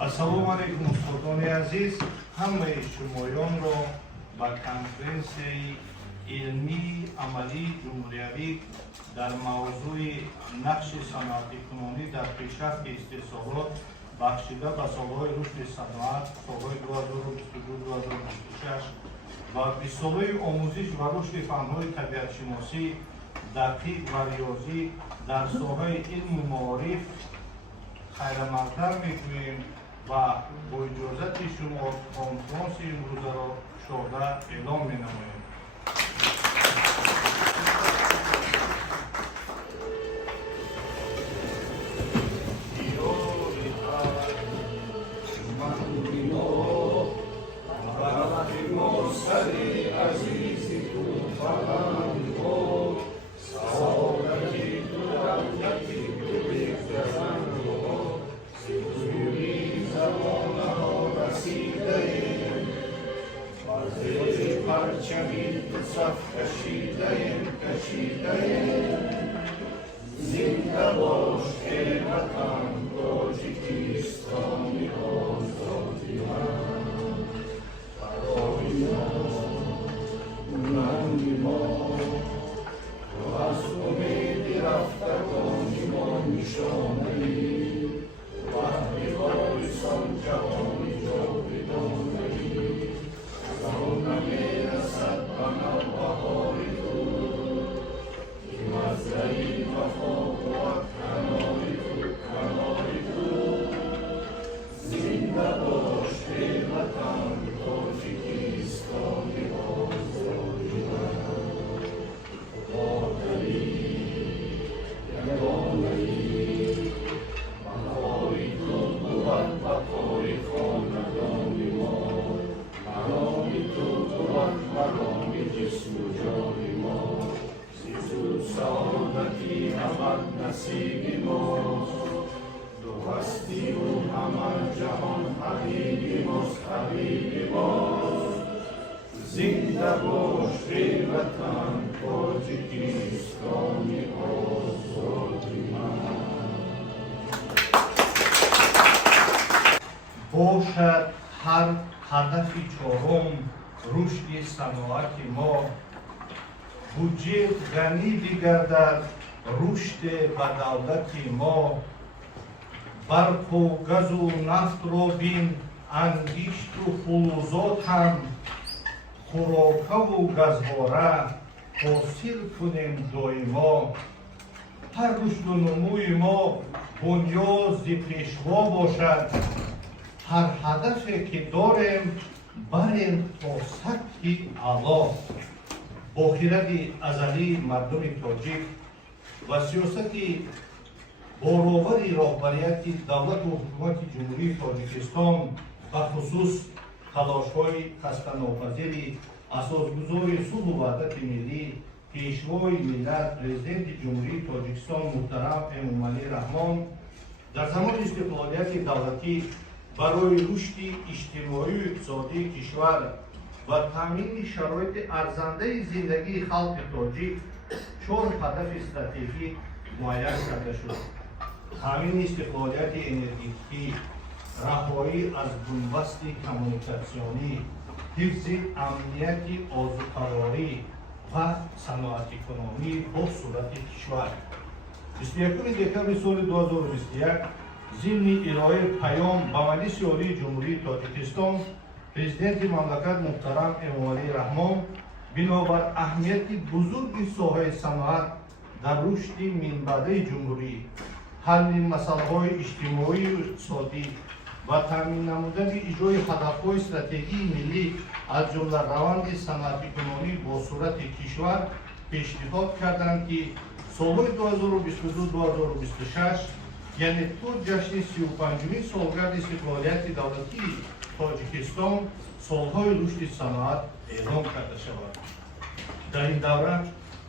السلام علیکم دوستان عزیز، همه شمایان را به کنفرانسی علمی عملی جمهوری در موضوع نقش صنعت کنونی در پیشرفت استحصالات بخشیده به سالهای رشد صنعت سالهای 2022-2026 و 20 سالهای آموزش و رشد فنهای طبیعت شناسی، دقیق و ریاضی در ساحه علم و معارف خیر مقدم می‌گوییم و با اجازت شما کنفرانس امروز را شاهده اعلام می‌نماییم. پرچمی صف کشیده‌ایم زنده باش ای وطن تاجیکستان آزادی برای ما بلند ما تو از امید رفتگان ما نشانه‌ای وحدی بایستان جهانی جاودانه‌ای زمان نمیرسد به نوبهاری تو که مزرعی وفا بود کناری تو زنده باش ای وطن تاجیکستان آزادی خدادری یگانه‌ای بقای تو بود بقای خاندان ما مرامی تو بود مرامی جسم و جان ما زیزو سعادتی ابد نصیب ماست دو هستی و همه جهان حبیبی ماست حبیبی ماست زنده باش ای وطن تاجیکستان آزادی من باشد هر هدف چهارم رشد صنعت ما بودجه غنی بگردد رشد به دولت ما برق و گاز و نفت را بین انگشت و فلزات هم خوراکه و گازواره حاصل کنیم دائما هر رشد و نموی ما بنیاد پیشوا باشد هر هدفی که داریم بریم تا سطح اعلی با خرد ازلی مردم تاجیک و سیاست باروری رهبریت دولت و حکومت جمهوری تاجیکستان به خصوص تلاش‌های خسته‌ناپذیر اساسگذار صلح و وحدت ملی پیشوای ملت پرزیدنت جمهوری تاجیکستان محترم امامعلی رحمان در زمان استقلالیت دولتی برای رشد اجتماعی و اقتصادی کشور و تامین شرایط ارزنده زندگی خلق تاجیک 4 هدف استراتژیک معین کرده شد. تامین استقلالیت انرژیکی، رهایی از بنبست کمونیکاسیونی، حفظ امنیت آذوقه‌واری و صنعت کنونی با صورت کشور. 21 دکتر سال 2021 ضمن ارائه پیام به مجلس عالی جمهوری تاجیکستان پرزیدنت مملکت محترم امامعلی رحمان بنابر اهمیت بزرگ ساحه صنعت در رشد منبعه جمهوری حل مسائل اجتماعی و اقتصادی و تامین نمودن اجرای هدف‌های استراتژی ملی از جمله روند صنعت کنونی با صورت کشور پیشنهاد کردند که سالهای 2022-2026 یعنی تو جشن 35مین سالگرد استقلالیت دولتی تاجیکستان سالهای رشد صنعت اعلام کرده شود. در این دوره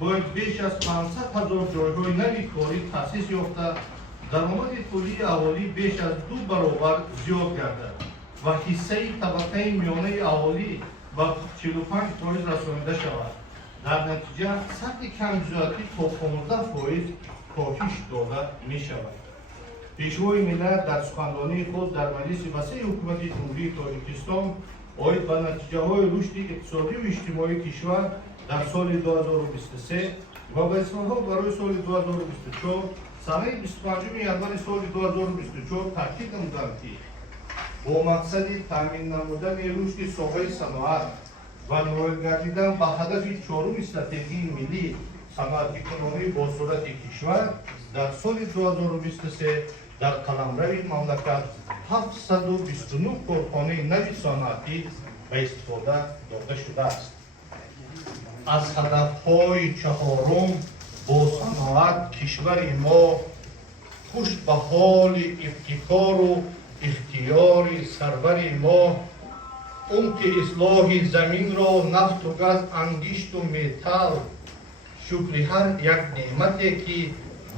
باید بیش از 500,000 جایگاه نوی کاری تأسیس یافته درآمد کلی اهالی بیش از 2 برابر زیاد گردد و حصه طبقه میانه اهالی و 45% رسانیده شود. در نتیجه سطح کمزیاتی تا 15% کاهش داده می شود. пешвои миллат дар суханронии худ дар маҷлиси васеъи ҳукумати ҷумҳурии тоҷикистон оид ба натиҷаҳои рушди иқтисодию иҷтимоии кишвар дар соли 2023 ва вазифаҳо барои соли 2024 санаи 25 январи соли 2024 таъкид намуданд ки бо мақсади таъмин намудани рушди соҳаи саноат ва ноил гардидан ба ҳадафи чорум стратегии миллӣ саноатикунонӣ бо сурати кишвар дар соли 2023 дар қаламрави мамлакат 729 корхонаи нави саноатӣ ба истифода дода шудааст. аз ҳадафҳои чаҳорум бо саноат кишвари мо пушт ба ҳоли ибтикору ихтиёри сарвари мо умки ислоҳи заминро нафту газ ангишту металл шукри ҳар як неъмате ки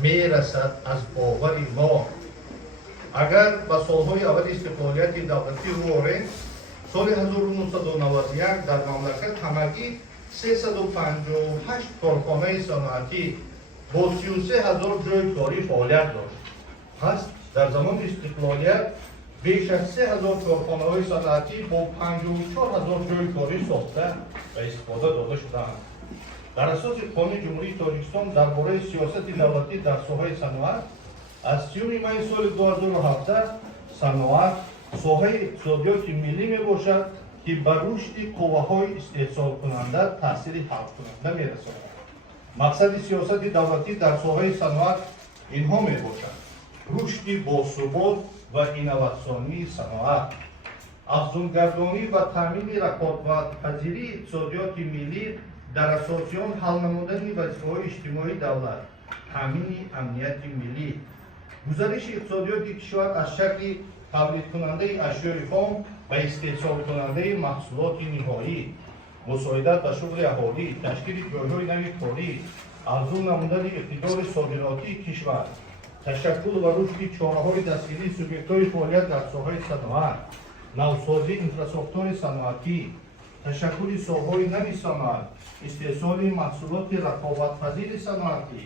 мерасад аз бовари мо. агар ба солҳои аввали истиқлолияти давлатӣ рӯ орем, соли 1991 дар мамлакат ҳамагӣ 358 корхонаи саноатӣ бо 33 000 ҷойи корӣ фаъолият дошт. пас дар замони истиқлолият беш аз 3 000 корхонаҳои саноатӣ бо 54 000 ҷойи корӣ сохта ба истифода дода шудаанд. дар асоси қонуни ҷумҳурии тоҷикистон дар бораи сиёсати давлатӣ дар соҳаи саноат аз 30 майи соли 2017 саноат соҳаи иқтисодиёти миллӣ мебошад ки ба рушди қувваҳои истеҳсолкунанда таъсири ҳалкунанда мерасонад. мақсади сиёсати давлатӣ дар соҳаи саноат инҳо мебошад: рушди босубот ва инноватсионии саноат, афзунгардонӣ ва таъмини рақобатпазирии иқтисодиёти миллӣ дар асоси он ҳал намудани вазифаҳои иҷтимоии давлат, таъмини амнияти миллӣ, гузариши иқтисодиёти кишвар аз шакли тавлидкунандаи ашёи хом ба истеҳсолкунандаи маҳсулоти ниҳоӣ, мусоидат ба шуғли аҳолӣ, ташкили ҷойҳои нави корӣ, афзун намудани иқтидори содиротии кишвар, ташаккул ва рушди чораҳои дастгирии субъектҳои фаъолият дар соҳаи саноат, навсозии инфраструктураи саноатӣ, ташаккули соҳаҳои нави саноат, истеҳсоли маҳсулоти рақобатпазири саноатӣ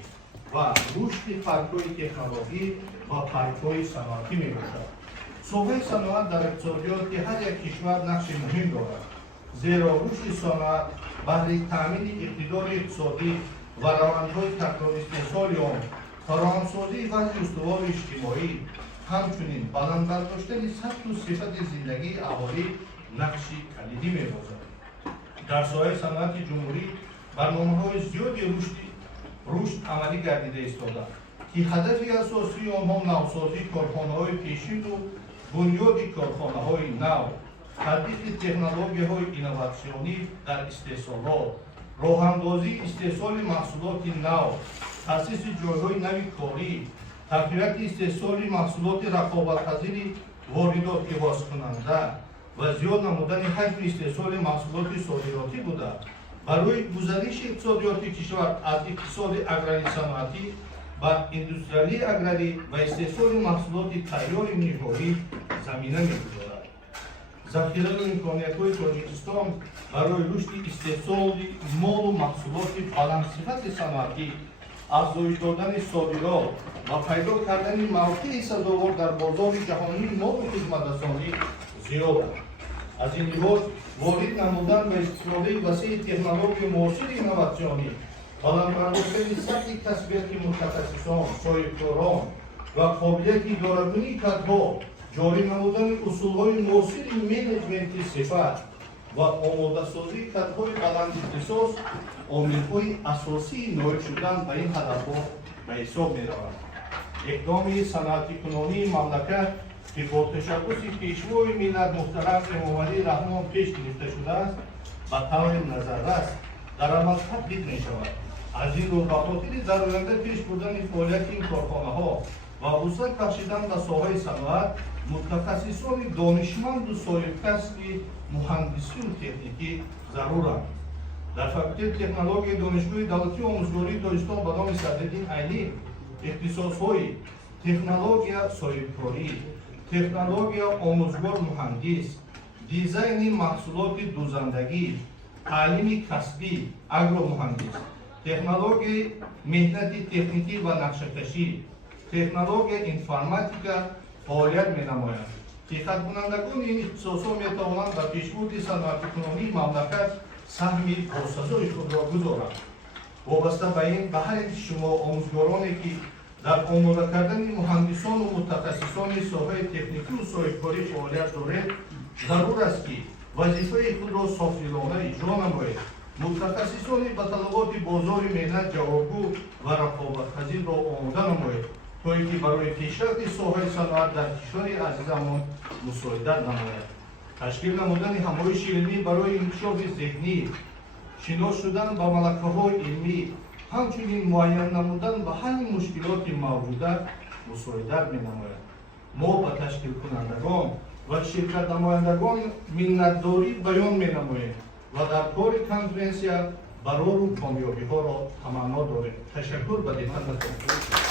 ва рушди паркҳои технологӣ ва паркҳои саноатӣ мебошад. соҳаи саноат дар иқтисодиёти ҳар як кишвар нақши муҳим дорад, зеро рушди саноат баҳри таъмини иқтидори иқтисодӣ ва равандҳои такрористеҳсоли он, фароҳамсозии вазъи устувори иҷтимоӣ, ҳамчунин баландбардоштани сатҳу сифати зиндагии аҳолӣ нақши калидӣ мебозад. дар соҳаи саноати ҷумҳурӣ барномаҳои зиёди рушд амалӣ гардида истодаанд ки ҳадафи асосии онҳо навсозии корхонаҳои пешину бунёди корхонаҳои нав, татбиқи технологияҳои инноватсионӣ дар истеҳсолот, роҳандозии истеҳсоли маҳсулоти нав, таъсиси ҷойҳои нави корӣ, тақвияти истеҳсоли маҳсулоти рақобатпазири воридотиҳоскунанда ва зиёд намудани ҳаҷми истеҳсоли маҳсулоти содиротӣ буда, барои гузариши иқтисодиёти кишвар аз иқтисоди аграрӣ-саноатӣ ба индустриалии аграрӣ ва истеҳсоли маҳсулоти тайёри ниҳоӣ замина мегузорад. захираи имкониятҳои тоҷикистон барои рушди истеҳсоли молу маҳсулоти баландсифати саноатӣ, афзоиш додани содирот ва пайдо кардани мавқеи сазовор дар бозори ҷаҳонии молу хизматрасонӣ зиёд аст. аз ин лиҳоз ворид намудан ба истифодаи васеъи технологияи муосири инноватсионӣ, баландбардоштани сатҳи касбияти мутахассисон, соҳибкорон ва қобилияти идорагунии кадҳо, ҷорӣ намудани усулҳои муосири менеҷменти сифат ва омодасозии кадҳои баландихтисос омилҳои асосии ноил шудан ба ин ҳадафҳо ба ҳисоб мераванд. иқдоми саноатикунонии мамлакат ки бо ташаббуси пешвои миллат муҳтарам эмомалии раҳмон пеш гирифта шудааст, ба таври назаррас дар амал татбиқ мешавад. аз ин рӯ ба хотири дар оянда пеш бурдани фаъолияти ин корхонаҳо ва вусъат бахшидан ба соҳаи саноат мутахассисони донишманду соҳибкасби муҳандисию техникӣ заруранд. дар факултети технологияи донишгоҳи давлатии омӯзгории тоҷикистон ба номи Садриддин Айнӣ ихтисосҳои технология соҳибкорӣ, технология омӯзгор муҳандис, дизайни маҳсулоти дӯзандагӣ, таълими касбӣ агромуҳандис, технологияи меҳнати техникӣ ва нақшакашӣ, технология, информатика фаъолият менамоянд. Хиқаткунандагони ин ихтисосҳо метавонанд ба пешбурди санъатикунонии мамлакат саҳми босазои худро гузоранд. вобаста ба ин ба ҳар ин шумо омӯзгороне ки дар омода кардани муҳандисону мутахассисони соҳаи техникию соҳибкорӣ фаъолият доред, зарур аст ки вазифаи худро софдилона иҷро намоед. мутахассисони ба талаботи бозори меҳнат ҷавобгӯ ва рақобатпазирро омода намоед, то ин ки барои пешрафти соҳаи саноат дар кишвари азизамон мусоидат намояд. ташкил намудани ҳамоиши илмӣ барои инкишофи зеҳнӣ, шинос шудан ба малакаҳои илмӣ, ҳамчунин муайян намудан ба ҳалли мушкилоти мавҷуда мусоидат менамояд. мо ба ташкилкунандагон ва ширкатнамояндагон миннатдорӣ баён менамоем ва дар кори конференсия барору комёбиҳоро таманно дорем. Ташаккур ба диққататон.